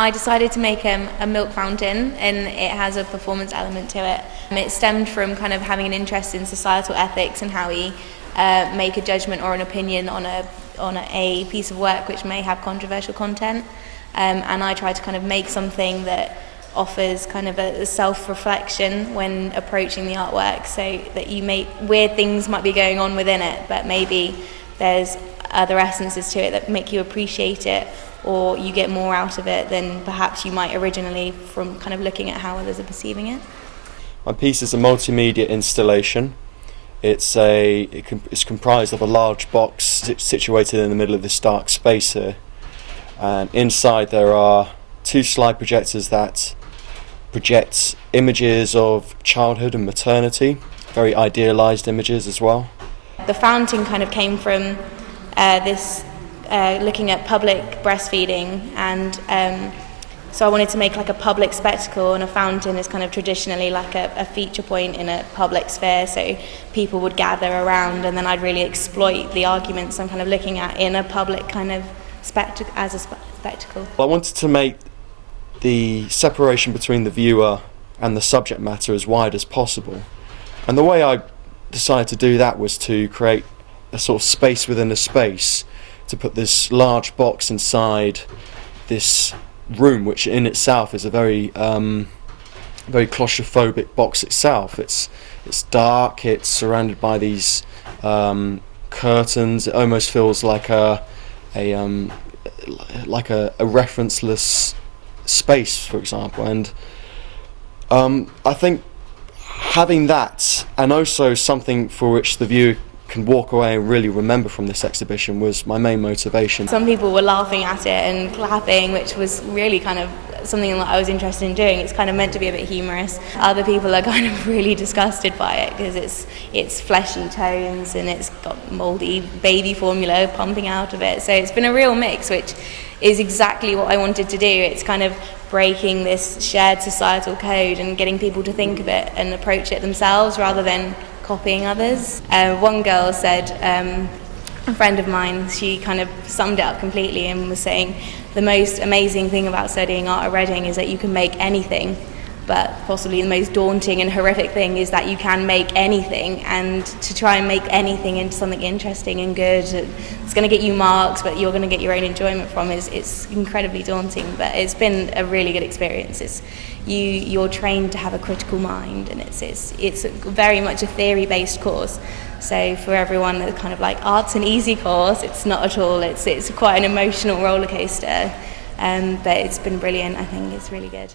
I decided to make a milk fountain, and it has a performance element to it. It stemmed from kind of having an interest in societal ethics and how we make a judgment or an opinion on a piece of work which may have controversial content. And I try to kind of make something that offers kind of a self-reflection when approaching the artwork, so that weird things might be going on within it, but maybe there's other essences to it that make you appreciate it, or you get more out of it than perhaps you might originally from kind of looking at how others are perceiving it. My piece is a multimedia installation. It's comprised of a large box situated in the middle of this dark space here, and inside there are 2 slide projectors that project images of childhood and maternity, very idealised images as well. The fountain kind of came from this looking at public breastfeeding, and so I wanted to make like a public spectacle, and a fountain is kind of traditionally like a feature point in a public sphere, so people would gather around, and then I'd really exploit the arguments I'm kind of looking at in a public kind of spectacle. I wanted to make the separation between the viewer and the subject matter as wide as possible, and the way I decided to do that was to create a sort of space within a space, to put this large box inside this room, which in itself is a very claustrophobic box itself. It's dark, it's surrounded by these curtains. It almost feels like a referenceless space, for example, and I think having that, and also something for which the viewer can walk away and really remember from this exhibition, was my main motivation. Some people were laughing at it and clapping, which was really kind of something that I was interested in doing. It's kind of meant to be a bit humorous. Other people are kind of really disgusted by it because it's fleshy tones and it's got mouldy baby formula pumping out of it. So it's been a real mix, which is exactly what I wanted to do. It's kind of breaking this shared societal code and getting people to think of it and approach it themselves rather than copying others. One girl said, a friend of mine, she kind of summed it up completely and was saying the most amazing thing about studying art at Reading is that you can make anything, but possibly the most daunting and horrific thing is that you can make anything, and to try and make anything into something interesting and good, it's going to get you marks but you're going to get your own enjoyment from it. It's incredibly daunting, but it's been a really good experience. You're trained to have a critical mind, and it's very much a theory-based course. So for everyone that's kind of like, art's an easy course, it's not at all. It's quite an emotional roller coaster, but it's been brilliant. I think it's really good.